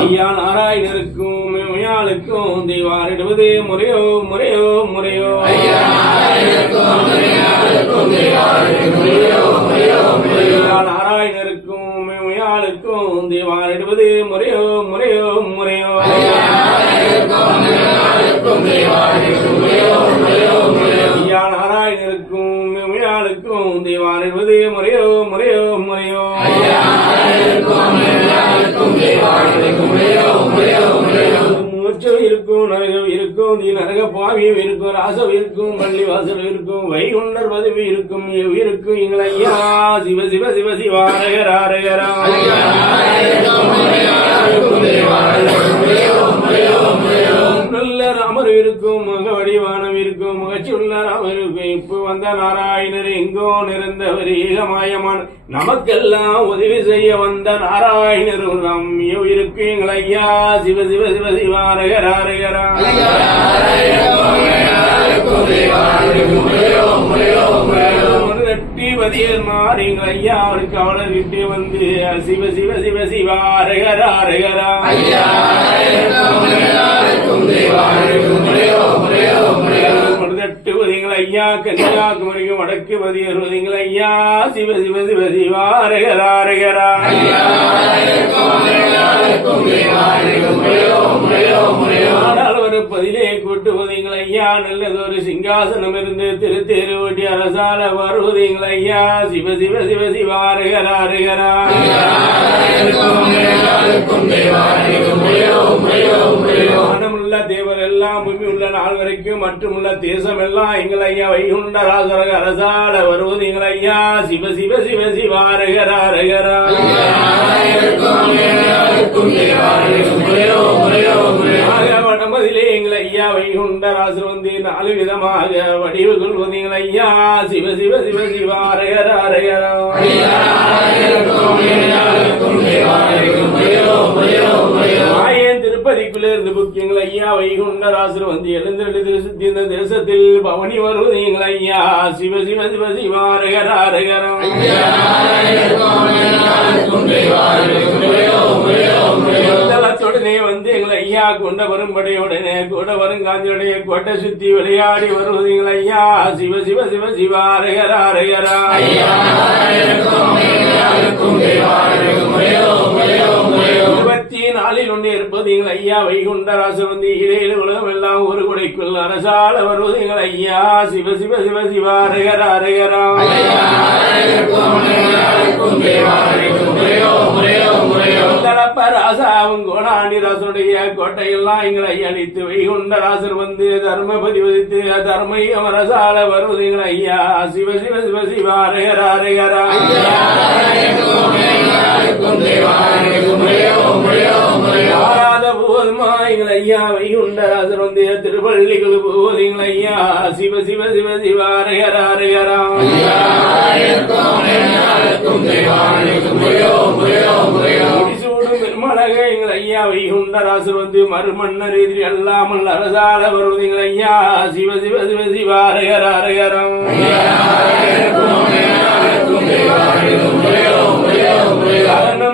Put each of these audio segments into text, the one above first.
ஐயா நாராயணருக்கும் முயாளுக்கும் தீவாரிடுவது முறையோ முறையோ முறையோ ஐயா நாராயணருக்கும் முயாளுக்கும் தீவாரிடுவது முறையோ முறையோ முறையோ ஐயா நாராயணருக்கும் முயாளுக்கும் தீவாரிடுவது முறையோ முறையோ முறையோ இருக்கும் நரகம் இருக்கும் நீ நரக பாவியம் இருக்கும் ராசம் இருக்கும் பள்ளி வாசல் இருக்கும் வைகுண்டர் பதவி இருக்கும் இருக்கும் எங்கள் ஐயா சிவ சிவ சிவ சிவாரகராரகரா நல்ல ராமர் இருக்கும் முக வடிவானம் இருக்கும் முகச்சி உள்ள ராமர் இருக்கும் இப்ப வந்த நாராயணர் எங்கோ நிறந்தவர் ஏகமாயமான நமக்கெல்லாம் உதவி செய்ய வந்த நாராயணர் ரம்யோ இருக்கு எங்கள் ஐயா சிவ சிவ சிவ சிவாரகராரகரா பதியர் மாறிங்க ஐயா அவருக்கு அவளர் விட்டு வந்து சிவ சிவ சிவ சிவாரகராரகரா தட்டுவதிங்கள் ஐயா கன்னியாகுமரிக்கும் வடக்கு பதியறுவதிங்கள் ஐயா சிவ சிவ சிவ சிவாரகராரகரா பதிலே கூட்டுவதிங்கள் ஐயா நல்லதொரு சிங்காசனம் இருந்து திருத்தேரு ஓட்டி அரசால வருவதிங்கள் ஐயா சிவ சிவ சிவ சிவாரகராரகரா மனமுள்ள தேவர் எல்லாம் பூமி உள்ள நாள் வரைக்கும் மற்றும் உள்ள தேசம் எல்லாம் எங்கள் ஐயா வைகுண்டராசரக அரசால வருவது எங்கள் ஐயா சிவ சிவ சிவ சிவாரகராரகரா வடமதிலே எங்கள் ஐயா வைகுண்டராசர் வந்து 4 விதமாக வடிவு கொள்வது எங்கள் ஐயா சிவ சிவ சிவ சிவாரகராரகரா திருப்பதிக்குள்ள இருந்து புக்கியங்கள் ஐயா வைகுண்டராசர் வந்து எழுந்தெழுது சுத்தி இந்த தேசத்தில் பவனி வருவது எங்கள் ஐயா சிவ சிவ சிவ சிவாரகராரகரா வந்து எங்களை ஐயா கொண்ட வரும்படையுடனே கூட வருங்காஞ்சுடைய கோட்டை சுத்தி விளையாடி வருவது எங்கள் ஐயா சிவ சிவ சிவ சிவாரகராரகரா 24 ஒன்று இருப்பது எங்கள் ஐயா வைகுண்டராசர் வந்து 7 உலகம் எல்லாம் ஒரு குடைக்குள் அரசால வருவது எங்கள் ஐயா சிவ சிவ சிவ சிவாரகராரகரா ராசாவும் கோணாண்டிராசனுடைய கோட்டையெல்லாம் எங்களை அழித்து வைகுண்டராசர் வந்து தர்மபதி வதித்து தர்மயம் அரசால வருவது எங்கள் ஐயா சிவ சிவ சிவ சிவாரகராரகரா போதுமா எங்கள் ஐயா வைகுண்டராசர் வந்து திருப்பள்ளிகள் போவது எங்கள் ஐயா சிவ சிவ சிவ சிவாரகராரகரா எங்கள் ஐயா வைகுண்டராசர் வந்து மறுமன்னர் எதிரி அல்லாமல் அரசால வருவது எங்கள் ஐயா சிவ சிவ சிவ சிவாரகராரகரா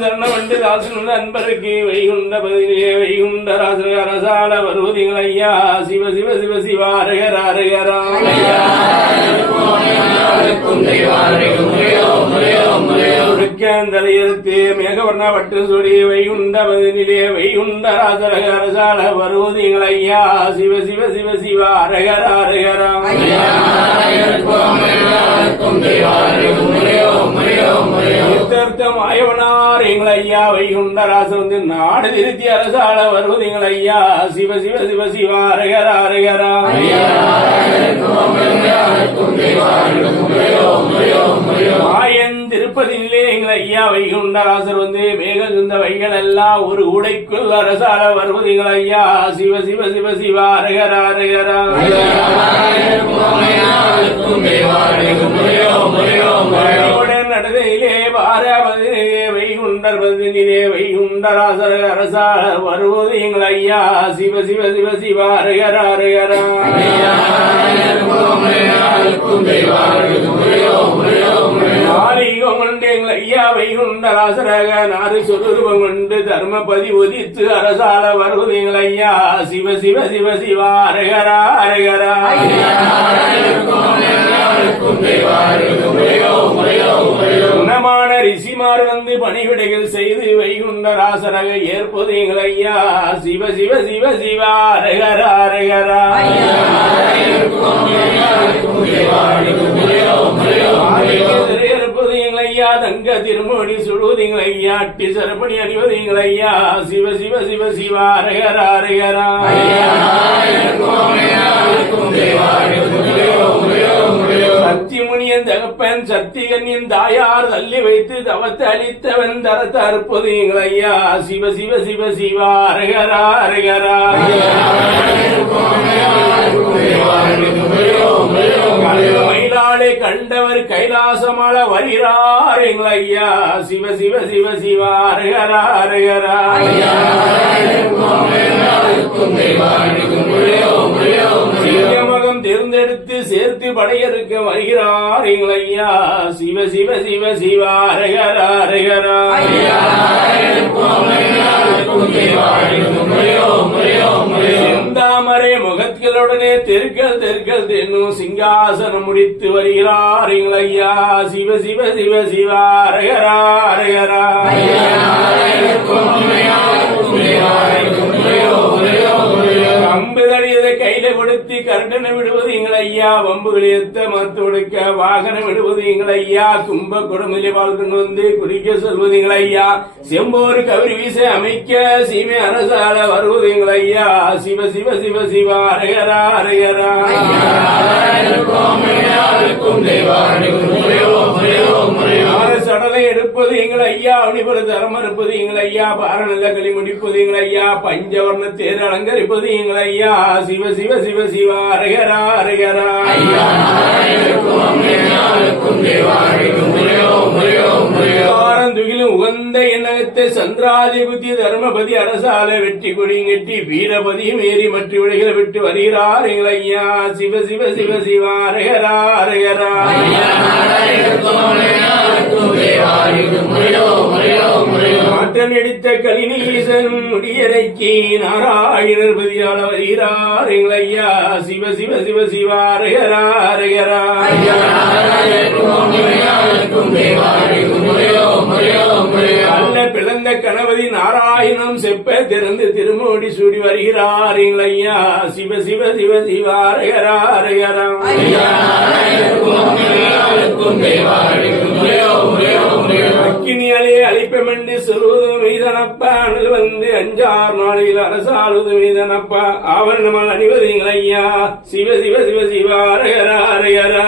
சரணம் என்று தாசன் அன்பருக்கு வைகுண்ட பதிலே வைகுண்டராசர் அரசால வருவது எங்கள் ஐயா சிவ சிவ சிவ சிவாரகராரகரா தலையெழுத்து மேகவர்ண வட்டு சுடி வைகுண்ட பதிலே வைகுண்டராசர அரசால வருவது எங்கள் ஐயா சிவ சிவ சிவ சிவாரகராரகரா மாயவனார் எங்கள் ஐயா வைகுண்டராசர் வந்து நாடு திருத்தி அரசால வருவது எங்கள் ஐயா சிவ சிவ சிவ சிவாரகராரகரா மாயன் திருப்பதியிலே எங்கள் ஐயா வைகுண்டராசர் வந்து மேகந்த வைகள் எல்லாம் ஒரு உடைக்குள் அரசால வருவது எங்கள் ஐயா சிவ சிவ சிவ சிவாரகராரகரா நடதையிலே பாராமதிலே வைகுண்டர் பதிலே வைகுண்டராசர அரசால வருவது எங்கள் ஐயா சிவ சிவ சிவ சிவாரகராரகரா எங்கள் ஐயா வைகுண்ட ராசரக நாடு சொருபம் கொண்டு தர்மபதி உதித்து அரசால வருவது எங்கள் ஐயா சிவ சிவ சிவ சிவா அரகரா அரகரா குணமான ரிஷிமார் வந்து பணிவிடைகள் செய்து வைகுண்ட ராசரக ஏற்பது எங்கள் ஐயா சிவ சிவ சிவ சிவா அரகரா அரகரா ஏற்பது எங்கள் ஐயா தங்க திருமணி சுடுவது எங்கள் ஐயா அட்டி சரப்பணி அணிவது எங்கள் ஐயா சிவ சிவ சிவ சிவா அரகரா அரகரா சத்தியமுனியன் தகப்பன் சத்தியனின் தாயார் தள்ளி வைத்து தவத்தை அளித்தவன் தரத்த அறுப்பது எங்கள் ஐயா சிவ சிவ சிவ சிவா அரகரா அரகரா மயிலாளை கண்டவர் கைலாசமல வருகிறார் எங்கள் ஐயா சிவ சிவ சிவ சிவா அரகரா அரகரா மகம் தேர்ந்தெடுத்து சேர்த்து படையறுக்க வருகிறார் எங்கள் ஐயா சிவ சிவ சிவ சிவா அரகரா அரகரா செந்தாமரை முகத்களுடனே தெருக்கள் தெருக்கள் தென்னும் சிங்காசனம் முடித்து வருகிறார் எங்கள் ஐயா சிவ சிவ சிவ சிவா அரகரா அரகரா கம்புதடியதை கையில கொடுத்து கரண்டனை விடுவது எங்கள் ஐயா வம்புகள் எத்த மத்து ஒடுக்க வாகனம் விடுவது எங்கள் ஐயா கும்ப குடமிலே வாழ்க்கை வந்து குடிக்க சொல்வது எங்கள் ஐயா செம்போரு கவிரி வீச அமைக்க சீமை அரசால வருவது எங்கள் ஐயா சிவ சிவ சிவ சிவா அரகரா அரகரா சடலை எடுப்பது எங்கள் ஐயா அணிபுர தரம் இருப்பது எங்கள் ஐயா பாரணல்ல களி முடிப்பது எங்கள் ஐயா பஞ்சவர்ண தேர் அலங்கரிப்பது எங்கள் ஐயா சிவ சிவ சிவ சிவா அரகரா அரகரா துகிலும் உகந்த எண்ணகத்தை சந்திராதிபதி தர்மபதி அரசால வெற்றி கொடி கட்டி வீரபதியும் ஏறி மற்ற விடைகளை விட்டு வருகிறார் எங்கள் ஐயா சிவ சிவ சிவ சிவா அரகரா அரகரா மாற்றம் எடுத்த கலினீசனும் முடியறைக்கு நாராயணர் பதியால வருகிறார் எங்கள் ஐயா சிவ சிவ சிவ சிவா அரகரா அரகரா அல்ல பிளந்த கணபதி நாராயணம் செப்ப திறந்து திருமோடி சூடி வருகிறார் எங்கள் ஐயா சிவ சிவ சிவ சிவா அரகரா அரகரா அக்கினியாலே அழிப்பமென்று சொல்வது மீதனப்பா அனல் வந்து 5-6 நாளில் அரசாளுவது மீதனப்பா ஆவரணமால் அணிவது எங்கள் ஐயா சிவ சிவ சிவ சிவா அரகரா அரகரா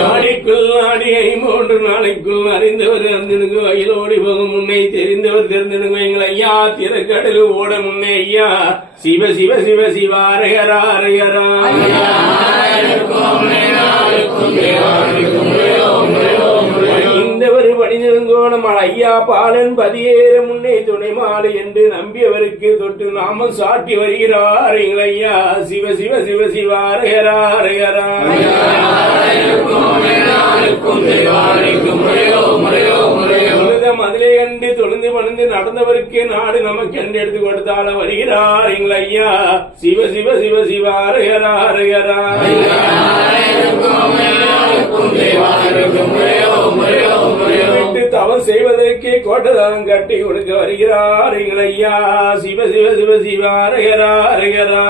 நாடிக்குள் நாடியை 3 நாளைக்குள் அறிந்தவர் அறிந்திடுங்க வயலோடி போகும் முன்னே தெரிந்தவர் தெரிந்திடுங்க எங்கள் ஐயா திறக்கடல் ஓட முன்னே ஐயா சிவ சிவ சிவ சிவா அரகரா அரகரா இந்தவர் பணிந்தோணம் ஐயா பாலன் பதியேற முன்னே துணை மாலை என்று நம்பியவருக்கு தொட்டு நாமம் சாட்டி வருகிறார் எங்கள் ஐயா சிவ சிவ சிவ சிவா அரகரா அரகரா மதிலே கண்டு தொழுந்து பணிந்து நடந்தவருக்கு நாடு நமக்கு என்று எடுத்து கொடுத்தால வருகிறார் எங்கள் ஐயா சிவ சிவ சிவ சிவா அரகரா அரகரா விட்டு தவம் செய்வதற்கு கோட்டதானம் கட்டி கொடுக்க வருகிறார் எங்கள் ஐயா சிவ சிவ சிவ சிவா அரகரா அரகரா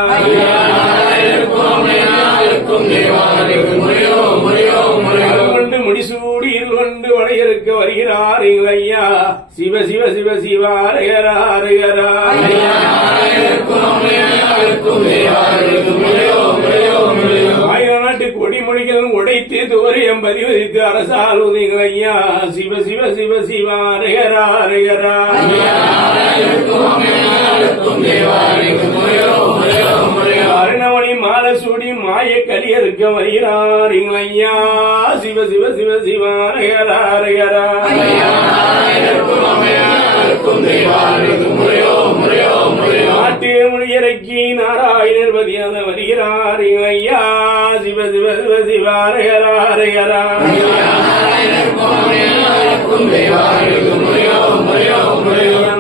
கொண்டு முடிசூடி கொண்டு வளையறுக்க வருகிறார் எங்கள் ஐயா சிவ சிவ சிவ சிவா அரகரா அரகரா ஆயிரநாட்டு கொடிமொழிகள் உடைத்து தோரியம் பதிவதித்து அரசாளுவது எங்கள் ஐயா சிவ சிவ சிவ சிவா அரகரா அரகரா அருணமணி மாலை சூடி மாய கலியறுக்க வருகிறார் எங்கள் ஐயா சிவ சிவ சிவ சிவா அரகரா அரகரா நாட்டு மொழியரைக்க நோக்கி நாராயணர் பதியாக வருகிறார் ஐயா சிவ சிவ சிவ சிவாரகராரகரா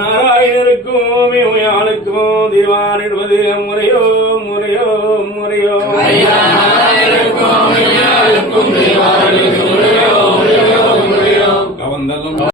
நாராயணருக்கும் யானுக்கும் திருவாரிடுவது முறையோ முறையோ முறையோ